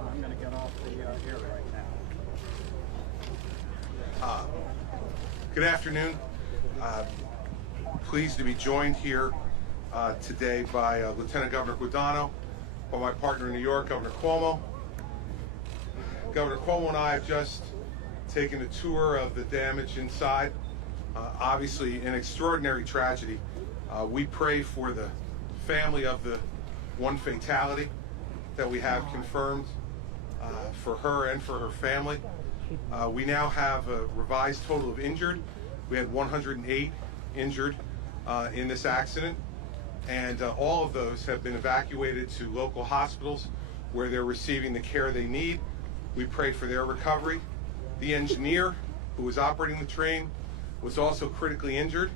I'm going to get off the air right now. Good afternoon. Pleased to be joined here today by Lieutenant Governor Guadagno, by my partner in New York, Governor Cuomo. Governor Cuomo and I have just taken a tour of the damage inside. Obviously, an extraordinary tragedy. We pray for the family of the one fatality that we have confirmed for her and for her family. We now have a revised total of injured. We had 108 injured in this accident, and all of those have been evacuated to local hospitals where they're receiving the care they need. We pray for their recovery. The engineer who was operating the train was also critically injured.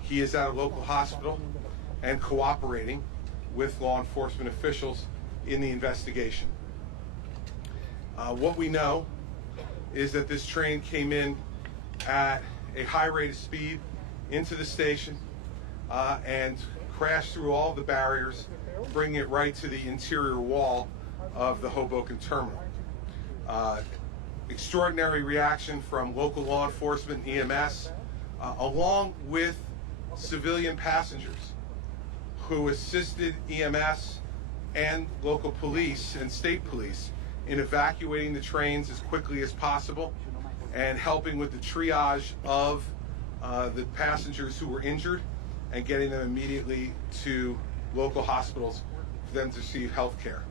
He is at a local hospital and cooperating with law enforcement officials in the investigation. What we know is that this train came in at a high rate of speed into the station and crashed through all the barriers, bringing it right to the interior wall of the Hoboken terminal. Extraordinary reaction from local law enforcement and EMS, along with civilian passengers who assisted EMS and local police and state police in evacuating the trains as quickly as possible and helping with the triage of the passengers who were injured and getting them immediately to local hospitals for them to receive health care.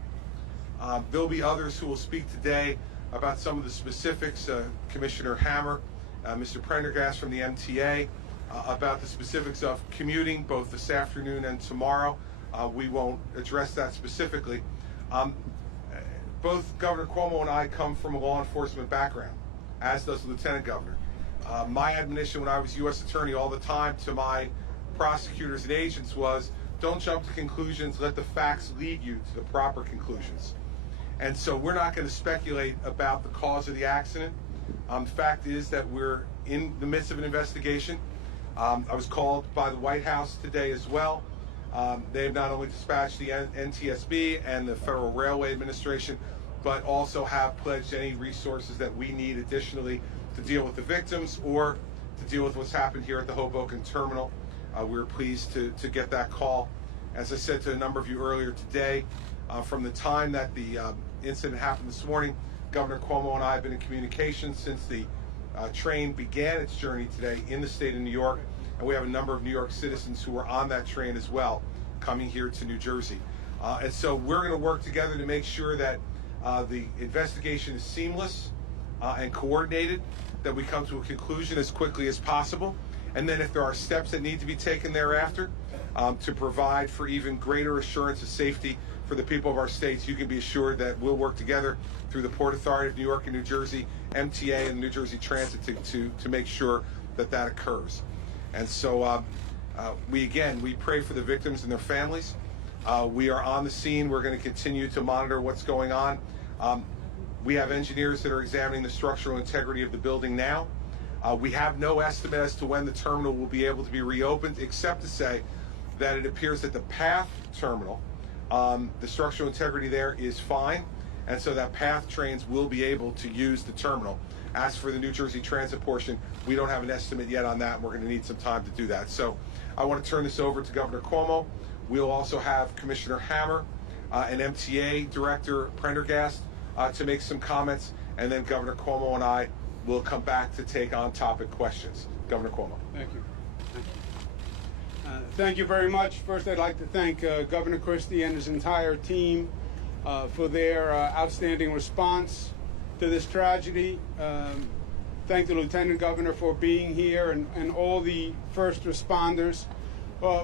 There'll be others who will speak today about some of the specifics. Commissioner Hammer, Mr. Prendergast from the MTA, about the specifics of commuting both this afternoon and tomorrow. We won't address that specifically. Both Governor Cuomo and I come from a law enforcement background, as does the Lieutenant Governor. My admonition when I was U.S. Attorney all the time to my prosecutors and agents was, don't jump to conclusions, let the facts lead you to the proper conclusions. And so we're not going to speculate about the cause of the accident. The fact is that we're in the midst of an investigation. I was called by the White House today as well. They have not only dispatched the NTSB and the Federal Railway Administration, but also have pledged any resources that we need additionally to deal with the victims or to deal with what's happened here at the Hoboken terminal. We were pleased to get that call. As I said to a number of you earlier today, from the time that the incident happened this morning, Governor Cuomo and I have been in communication since the train began its journey today in the state of New York, and we have a number of New York citizens who were on that train as well, coming here to New Jersey. And so we're going to work together to make sure that the investigation is seamless and coordinated, that we come to a conclusion as quickly as possible, and then if there are steps that need to be taken thereafter to provide for even greater assurance of safety for the people of our states, you can be assured that we'll work together through the Port Authority of New York and New Jersey, MTA and New Jersey Transit to make sure that that occurs. And so we pray for the victims and their families. We are on the scene. We're going to continue to monitor what's going on. We have engineers that are examining the structural integrity of the building now. We have no estimate as to when the terminal will be able to be reopened, except to say that it appears that the PATH terminal, the structural integrity there is fine, and so that PATH trains will be able to use the terminal. As for the New Jersey Transit portion, we don't have an estimate yet on that, and we're going to need some time to do that. So I want to turn this over to Governor Cuomo. We'll also have Commissioner Hammer and MTA Director Prendergast to make some comments, and then Governor Cuomo and I will come back to take on-topic questions. Governor Cuomo. Thank you. Thank you very much. First, I'd like to thank Governor Christie and his entire team for their outstanding response to this tragedy. Thank the Lieutenant Governor for being here and all the first responders.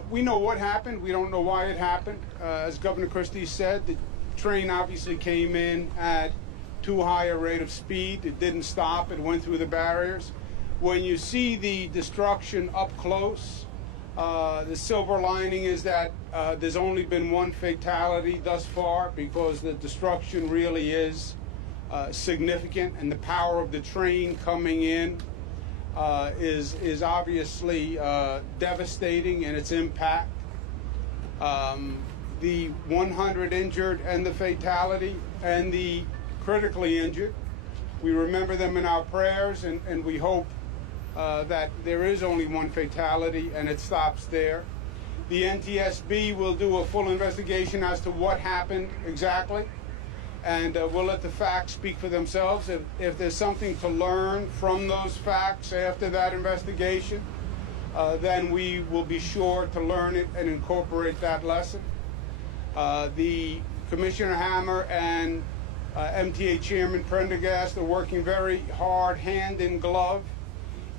We know what happened. We don't know why it happened. As Governor Christie said, the train obviously came in at too high a rate of speed. It didn't stop. It went through the barriers. When you see the destruction up close, the silver lining is that there's only been one fatality thus far, because the destruction really is significant, and the power of the train coming in is obviously devastating in its impact. The 100 injured and the fatality and the critically injured. We remember them in our prayers, and we hope that there is only one fatality and it stops there. The NTSB will do a full investigation as to what happened exactly, and we'll let the facts speak for themselves. If there's something to learn from those facts after that investigation, then we will be sure to learn it and incorporate that lesson. The Commissioner Hammer and MTA Chairman Prendergast are working very hard, hand in glove,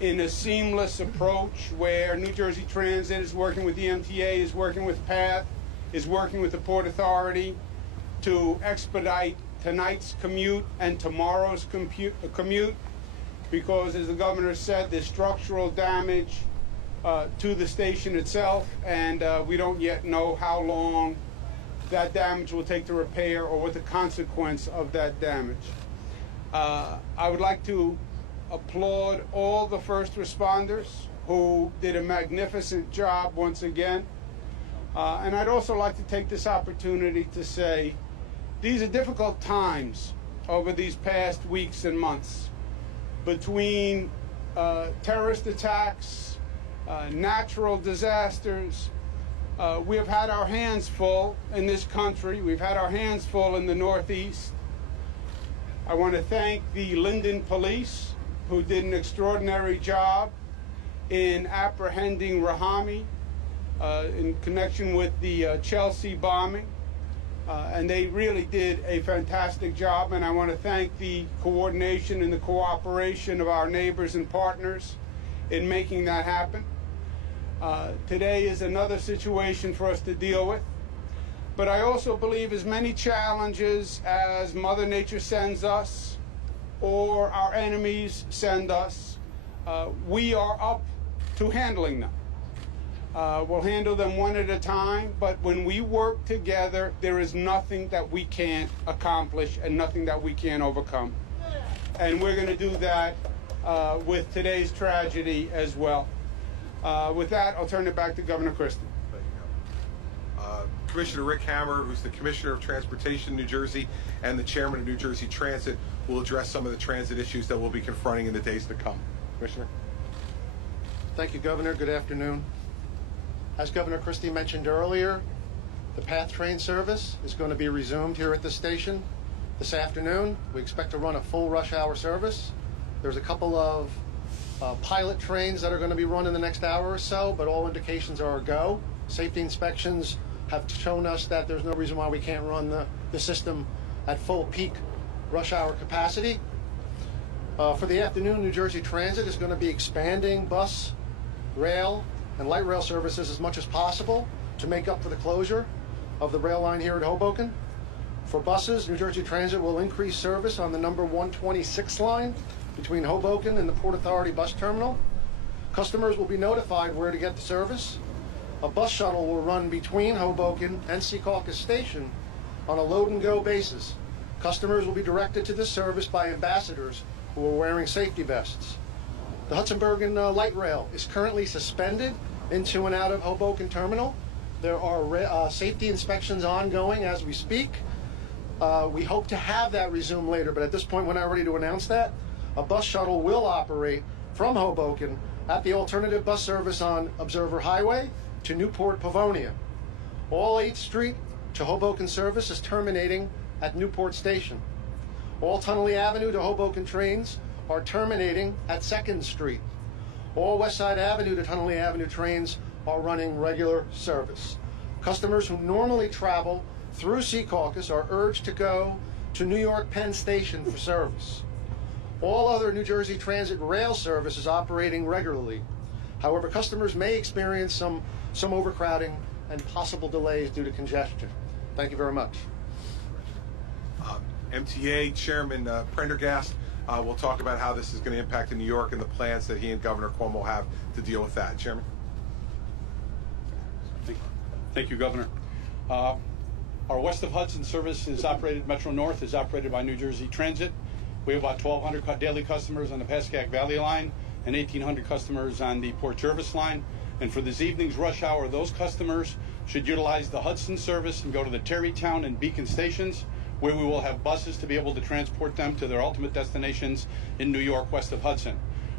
in a seamless approach where New Jersey Transit is working with the MTA, is working with PATH, is working with the Port Authority to expedite tonight's commute and tomorrow's commute, because, as the governor said, there's structural damage to the station itself, and we don't yet know how long that damage will take to repair or what the consequence of that damage. I would like to applaud all the first responders who did a magnificent job once again. And I'd also like to take this opportunity to say these are difficult times over these past weeks and months, between terrorist attacks, natural disasters. We have had our hands full in this country. We've had our hands full in the Northeast. I want to thank the Linden Police, who did an extraordinary job in apprehending Rahami in connection with the Chelsea bombing. And they really did a fantastic job, and I want to thank the coordination and the cooperation of our neighbors and partners in making that happen. Today is another situation for us to deal with, but I also believe as many challenges as Mother Nature sends us or our enemies send us, we are up to handling them. We'll handle them one at a time, but when we work together, there is nothing that we can't accomplish and nothing that we can't overcome. And we're going to do that with today's tragedy as well. With that, I'll turn it back to Governor Christie. Thank you. Commissioner Rick Hammer, who's the Commissioner of Transportation in New Jersey and the Chairman of New Jersey Transit, will address some of the transit issues that we'll be confronting in the days to come. Commissioner. Thank you, Governor. Good afternoon. As Governor Christie mentioned earlier, the PATH train service is going to be resumed here at the station this afternoon. We expect to run a full rush hour service. There's a couple of pilot trains that are going to be run in the next hour or so, but all indications are a go. Safety inspections have shown us that there's no reason why we can't run the system at full peak rush hour capacity. For the afternoon, New Jersey Transit is going to be expanding bus, rail, and light rail services as much as possible to make up for the closure of the rail line here at Hoboken. For buses, New Jersey Transit will increase service on the number 126 line between Hoboken and the Port Authority bus terminal. Customers will be notified where to get the service. A bus shuttle will run between Hoboken and Secaucus Station on a load and go basis. Customers will be directed to this service by ambassadors who are wearing safety vests. The Hudson Bergen light rail is currently suspended into and out of Hoboken Terminal. There are safety inspections ongoing as we speak. We hope to have that resume later, but at this point we're not ready to announce that. A bus shuttle will operate from Hoboken at the alternative bus service on Observer Highway to Newport Pavonia. All 8th Street to Hoboken service is terminating at Newport Station. All Tunnelly Avenue to Hoboken trains are terminating at 2nd Street. All West Side Avenue to Tunnelly Avenue trains are running regular service. Customers who normally travel through Secaucus are urged to go to New York Penn Station for service. All other New Jersey Transit rail service is operating regularly. However, customers may experience some overcrowding and possible delays due to congestion. Thank you very much. MTA Chairman Prendergast will talk about how this is going to impact in New York and the plans that he and Governor Cuomo have to deal with that. Chairman. Thank you, Governor. Our West of Hudson service is operated, Metro North is operated by New Jersey Transit. We have about 1,200 daily customers on the Pascack Valley line and 1,800 customers on the Port Jervis line. And for this evening's rush hour, those customers should utilize the Hudson service and go to the Terrytown and Beacon stations, where we will have buses to be able to transport them to their ultimate destinations in New York, west of Hudson.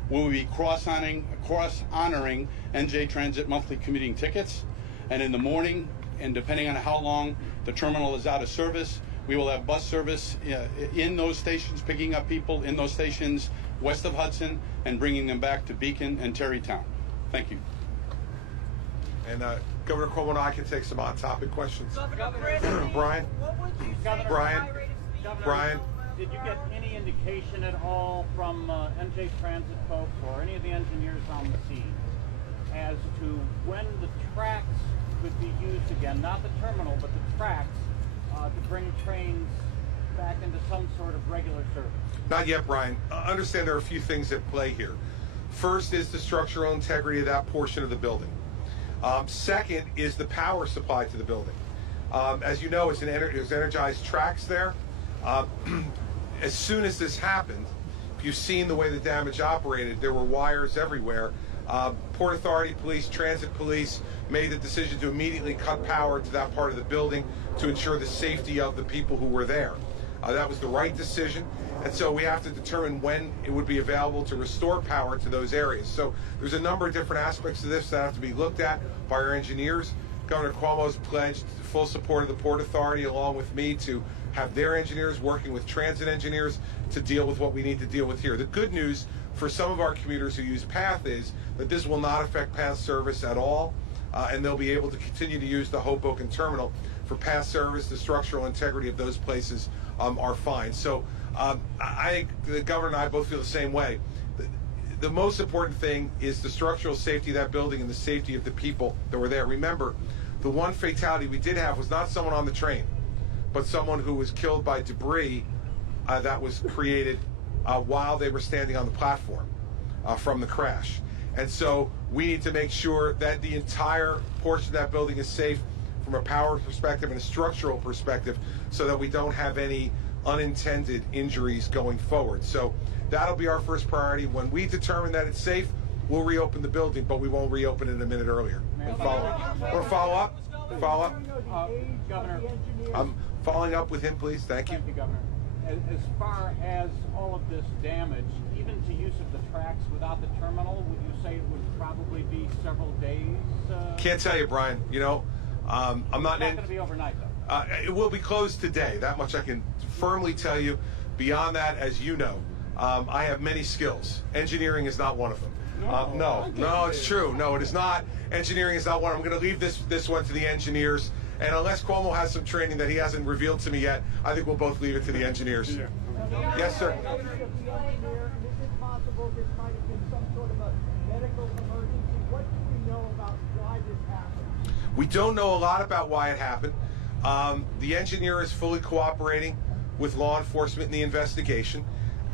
We will be cross-honoring NJ Transit monthly commuting tickets. And in the morning, and depending on how long the terminal is out of service, we will have bus service in those stations, picking up people in those stations west of Hudson and bringing them back to Beacon and Terrytown. Thank you. And Governor Cuomo and I can take some on-topic questions. Governor, Brian? what would you say Governor, is the Brian? high rate of speed? Governor, Brian? did you get any indication at all from NJ Transit folks or any of the engineers on the scene as to when the tracks could be used again, not the terminal, but the tracks, to bring trains back into some sort of regular service? Not yet, Brian. Understand there are a few things at play here. First is the structural integrity of that portion of the building. Second is the power supply to the building. As you know, there's energized tracks there. As soon as this happened, if you've seen the way the damage operated, there were wires everywhere. Port Authority Police, Transit Police made the decision to immediately cut power to that part of the building to ensure the safety of the people who were there. That was the right decision, and so we have to determine when it would be available to restore power to those areas. So there's a number of different aspects to this that have to be looked at by our engineers. Governor Cuomo's pledged full support of the Port Authority along with me to have their engineers working with transit engineers to deal with what we need to deal with here. The good news for some of our commuters who use PATH is that this will not affect PATH service at all, and they'll be able to continue to use the Hoboken terminal for PATH service. The structural integrity of those places are fine. So the governor and I both feel the same way. The most important thing is the structural safety of that building and the safety of the people that were there. Remember, the one fatality we did have was not someone on the train, but someone who was killed by debris that was created while they were standing on the platform from the crash. And so we need to make sure that the entire portion of that building is safe from a power perspective and a structural perspective so that we don't have any unintended injuries going forward. So that'll be our first priority. When we determine that it's safe, we'll reopen the building, but we won't reopen it a minute earlier. Or follow up? Follow up? Governor, I'm following up with him, please. Thank you. thank you, Governor. As far as all of this damage, even to use of the tracks without the terminal, would you say it would probably be several days? Can't tell you, Brian. You know, I'm not It's not going to be overnight, though. It will be closed today. That much I can firmly tell you. Beyond that, as you know, I have many skills. Engineering is not one of them. No, it's true. No, it is not. Engineering is not one. I'm going to leave this one to the engineers. And unless Cuomo has some training that he hasn't revealed to me yet, I think we'll both leave it to the engineers. Yeah. Yes, sir. Is it possible this might have been some sort of a medical emergency? What do we know about why this happened? We don't know a lot about why it happened. The engineer is fully cooperating with law enforcement in the investigation.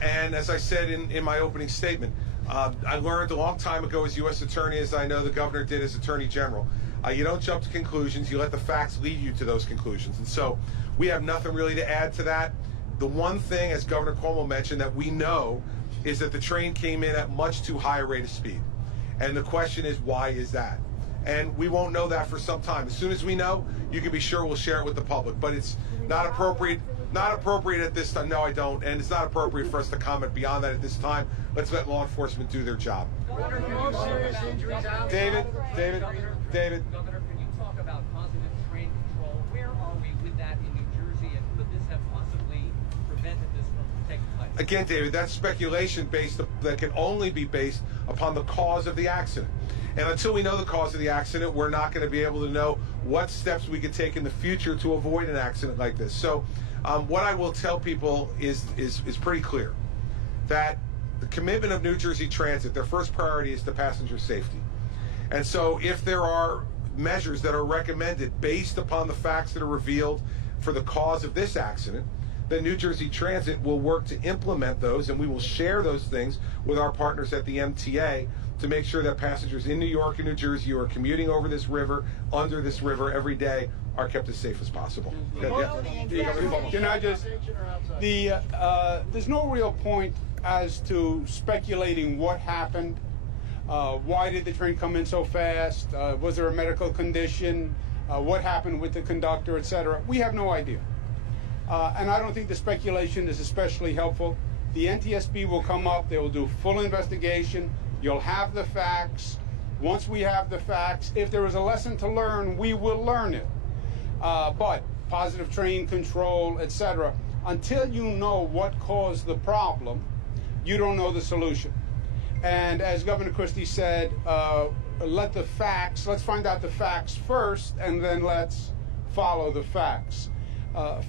And as I said in my opening statement, I learned a long time ago as U.S. Attorney, as I know the governor did as Attorney General, you don't jump to conclusions. You let the facts lead you to those conclusions. And so we have nothing really to add to that. The one thing, as Governor Cuomo mentioned, that we know is that the train came in at much too high a rate of speed. And the question is, why is that? And we won't know that for some time. As soon as we know, you can be sure we'll share it with the public. But it's not appropriate at this time. No, I don't. And it's not appropriate for us to comment beyond that at this time. Let's let law enforcement do their job. David. Governor, can you talk about positive train control? Where are we with that in New Jersey, and could this have possibly prevented this from taking place? Again, David, that's speculation that can only be based upon the cause of the accident. And until we know the cause of the accident, we're not going to be able to know what steps we could take in the future to avoid an accident like this. So what I will tell people is pretty clear, that the commitment of New Jersey Transit, their first priority is to passenger safety. And so if there are measures that are recommended based upon the facts that are revealed for the cause of this accident, then New Jersey Transit will work to implement those, and we will share those things with our partners at the MTA to make sure that passengers in New York and New Jersey who are commuting over this river, under this river every day, are kept as safe as possible. Can I just, there's no real point as to speculating what happened. Why did the train come in so fast? Was there a medical condition? What happened with the conductor, etc.? We have no idea. And I don't think the speculation is especially helpful. The NTSB will come up, they will do full investigation, you'll have the facts. Once we have the facts, if there is a lesson to learn, we will learn it. But positive train control, etc., until you know what caused the problem, you don't know the solution. And as Governor Christie said, let's find out the facts first, and then let's follow the facts.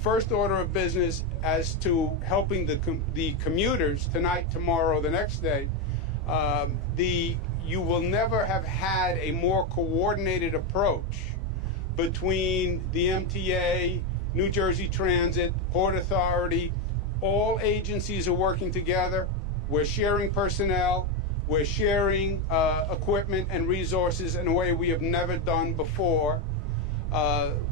First order of business as to helping the commuters tonight, tomorrow, the next day, you will never have had a more coordinated approach between the MTA, New Jersey Transit, Port Authority. All agencies are working together. We're sharing personnel. We're sharing equipment and resources in a way we have never done before.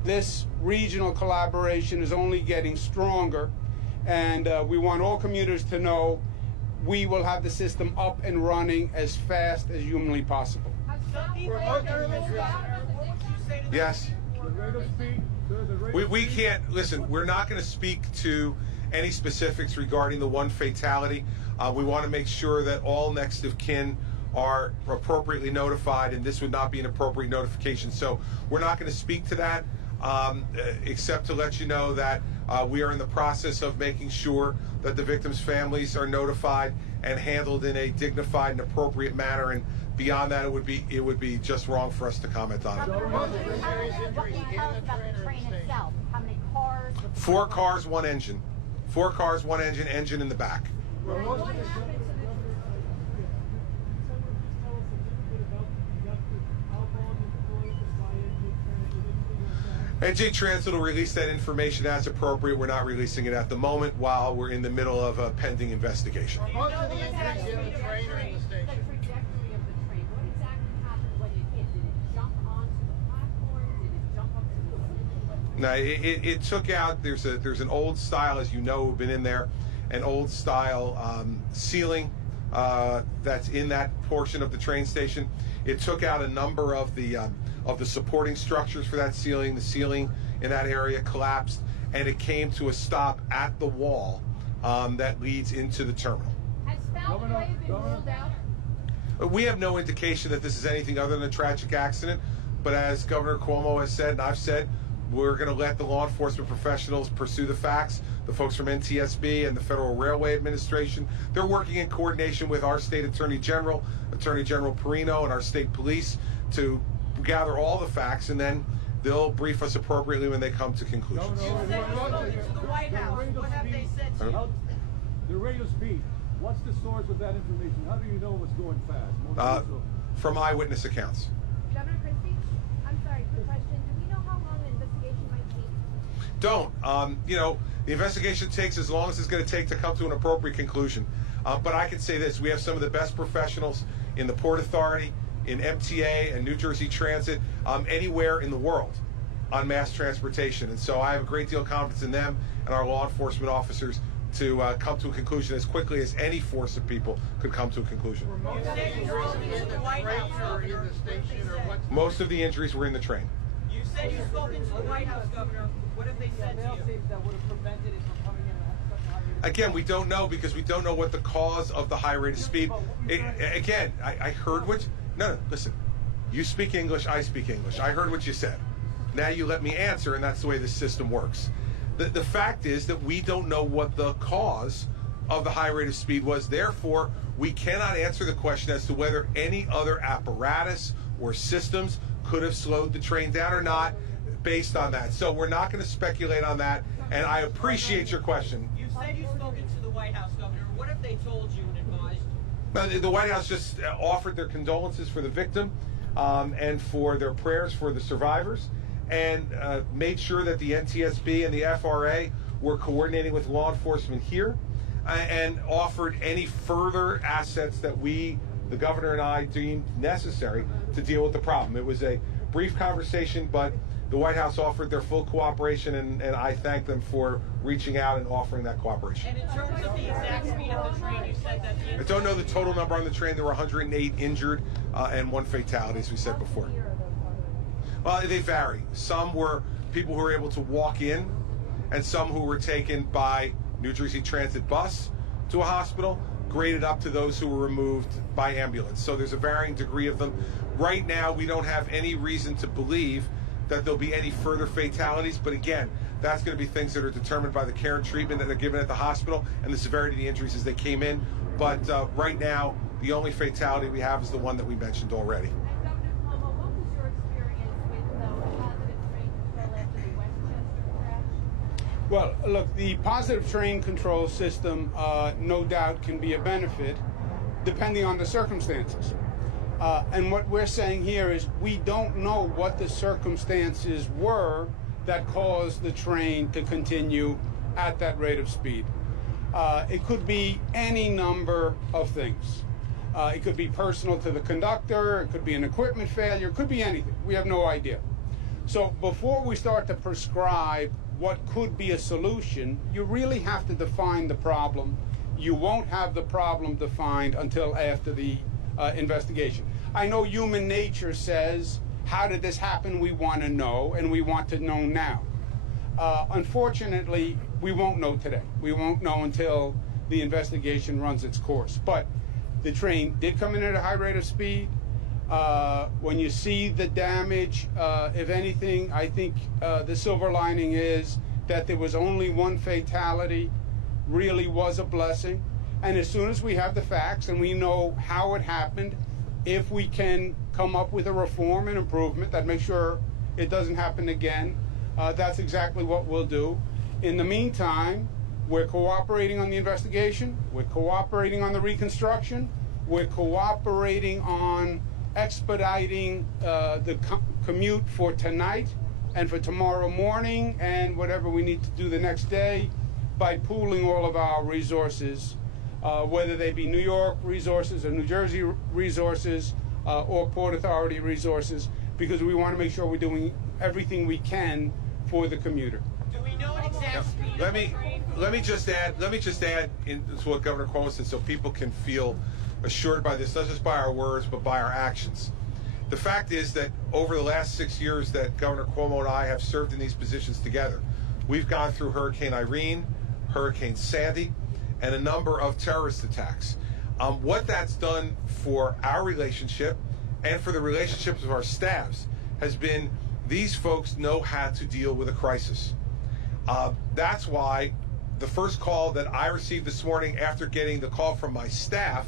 This regional collaboration is only getting stronger, and we want all commuters to know we will have the system up and running as fast as humanly possible. Yes. We can't, listen, we're not going to speak to any specifics regarding the one fatality. We want to make sure that all next of kin are appropriately notified, and this would not be an appropriate notification. So we're not going to speak to that, except to let you know that we are in the process of making sure that the victims' families are notified and handled in a dignified and appropriate manner. And beyond that, it would be just wrong for us to comment on it. What can you tell us about the train itself? How many cars? 4 cars, 1 engine. 4 cars, 1 engine, engine in the back. NJ Transit will release that information as appropriate. We're not releasing it at the moment while we're in the middle of a pending investigation. Most of the injuries in the train are in the station. The trajectory of the train. What exactly happened when it hit? Did it jump onto the platform? Did it jump up to the No, it took out. There's an old style, as you know, who've been in there, an old style ceiling that's in that portion of the train station. It took out a number of the supporting structures for that ceiling. The ceiling in that area collapsed, and it came to a stop at the wall that leads into the terminal. Has foul play been ruled out? We have no indication that this is anything other than a tragic accident, but as Governor Cuomo has said, and I've said, we're going to let the law enforcement professionals pursue the facts. The folks from NTSB and the Federal Railway Administration, they're working in coordination with our state Attorney General, Attorney General Perino, and our state police to gather all the facts, and then they'll brief us appropriately when they come to conclusions. You said you spoke to the White House. What have they said to you? The radio speed, what's the source of that information? How do you know what's going fast? From eyewitness accounts. Governor Christie, I'm sorry, quick question. Do we know how long the investigation might take? Don't. The investigation takes as long as it's going to take to come to an appropriate conclusion. But I can say this, we have some of the best professionals in the Port Authority, in MTA and New Jersey Transit, anywhere in the world on mass transportation. And so I have a great deal of confidence in them and our law enforcement officers to come to a conclusion as quickly as any force of people could come to a conclusion. You said you spoke to the White House, Governor. Most of the injuries were in the train. You said you've spoken to the White House, Governor. What have they said to you? That would have prevented it from coming in at such a high rate. Again, we don't know because we don't know what the cause of the high rate of speed. I heard what. No, listen. You speak English, I speak English. I heard what you said. Now you let me answer, and that's the way this system works. The fact is that we don't know what the cause of the high rate of speed was. Therefore, we cannot answer the question as to whether any other apparatus or systems could have slowed the train down or not based on that. So we're not going to speculate on that, and I appreciate your question. You said you've spoken to the White House, Governor. What have they told you and advised? The White House just offered their condolences for the victim and for their prayers for the survivors, and made sure that the NTSB and the FRA were coordinating with law enforcement here, and offered any further assets that we, the governor and I, deemed necessary to deal with the problem. It was a brief conversation, but the White House offered their full cooperation, and I thank them for reaching out and offering that cooperation. And in terms of the exact speed of the train, you said that I don't know the total number on the train. There were 108 injured and 1 fatality, as we said before. Well, they vary. Some were people who were able to walk in and some who were taken by New Jersey Transit bus to a hospital, graded up to those who were removed by ambulance. So there's a varying degree of them. Right now, we don't have any reason to believe that there'll be any further fatalities, but again, that's going to be things that are determined by the care and treatment that they're given at the hospital and the severity of the injuries as they came in. But right now, the only fatality we have is the one that we mentioned already. And Governor Cuomo, what was your experience with the positive train control after the Westchester crash? Well, look, the positive train control system, no doubt, can be a benefit depending on the circumstances. And what we're saying here is we don't know what the circumstances were that caused the train to continue at that rate of speed. It could be any number of things. It could be personal to the conductor, it could be an equipment failure, it could be anything. We have no idea. So before we start to prescribe what could be a solution, you really have to define the problem. You won't have the problem defined until after the investigation. I know human nature says, how did this happen? We want to know, and we want to know now. Unfortunately, we won't know today. We won't know until the investigation runs its course. But the train did come in at a high rate of speed. When you see the damage, if anything, I think the silver lining is that there was only one fatality, really was a blessing. And as soon as we have the facts and we know how it happened, if we can come up with a reform and improvement that makes sure it doesn't happen again, that's exactly what we'll do. In the meantime, we're cooperating on the investigation, we're cooperating on the reconstruction, we're cooperating on expediting the commute for tonight and for tomorrow morning and whatever we need to do the next day by pooling all of our resources, whether they be New York resources or New Jersey resources or Port Authority resources, because we want to make sure we're doing everything we can for the commuter. Do we know an exact speed of the train? Let me just add into what Governor Cuomo said so people can feel assured by this, not just by our words, but by our actions. The fact is that over the last 6 years that Governor Cuomo and I have served in these positions together, we've gone through Hurricane Irene, Hurricane Sandy, and a number of terrorist attacks. What that's done for our relationship and for the relationships of our staffs has been these folks know how to deal with a crisis. That's why the first call that I received this morning after getting the call from my staff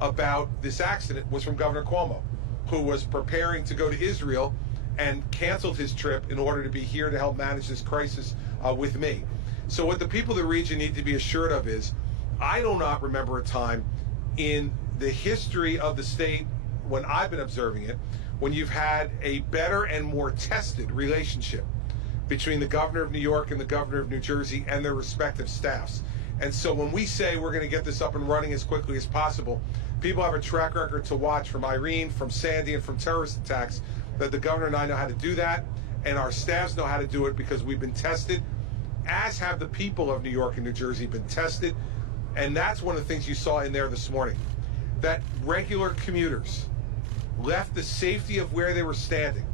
about this accident was from Governor Cuomo, who was preparing to go to Israel and canceled his trip in order to be here to help manage this crisis with me. So what the people of the region need to be assured of is, I do not remember a time in the history of the state when I've been observing it, when you've had a better and more tested relationship between the governor of New York and the governor of New Jersey and their respective staffs. And so when we say we're going to get this up and running as quickly as possible, people have a track record to watch from Irene, from Sandy, and from terrorist attacks, that the governor and I know how to do that, and our staffs know how to do it because we've been tested, as have the people of New York and New Jersey been tested. And that's one of the things you saw in there this morning, that regular commuters left the safety of where they were standing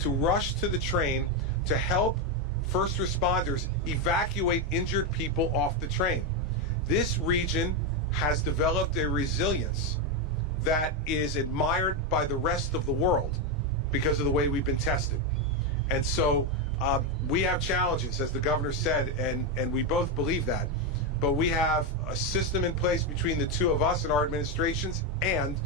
to rush to the train to help first responders evacuate injured people off the train. This region has developed a resilience that is admired by the rest of the world because of the way we've been tested. And so we have challenges, as the governor said, and we both believe that. But we have a system in place between the two of us and our administrations and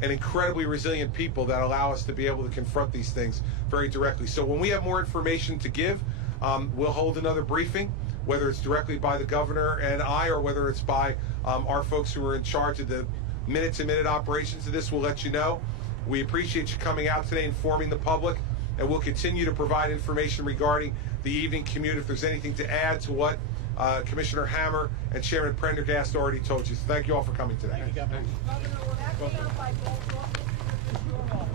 an incredibly resilient people that allow us to be able to confront these things very directly. So when we have more information to give, we'll hold another briefing, whether it's directly by the governor and I or whether it's by our folks who are in charge of the minute-to-minute operations of this. We'll let you know. We appreciate you coming out today, informing the public, and we'll continue to provide information regarding the evening commute if there's anything to add to what Commissioner Hammer and Chairman Prendergast already told you. So thank you all for coming today. Thank you, Governor. Governor, will that be out by both offices or just your office?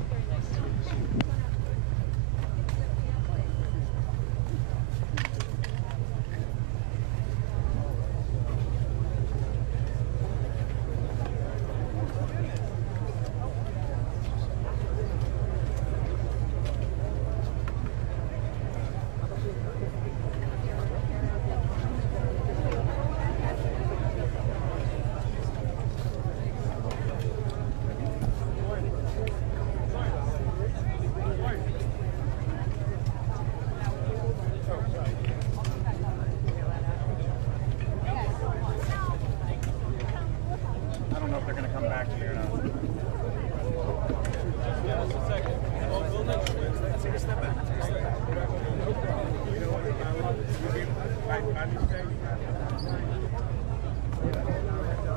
they're going to come back to you or not.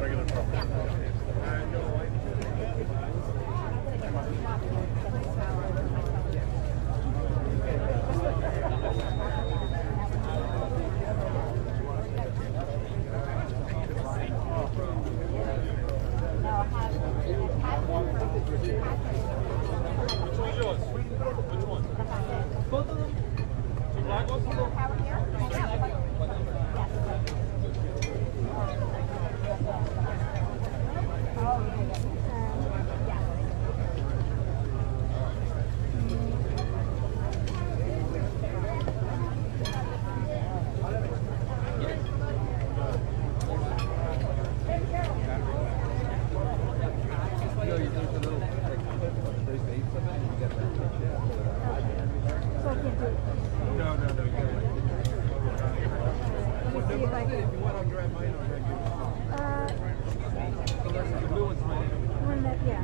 Regular program. Which one's yours? Which one? Both of them. The black one? One that, yeah.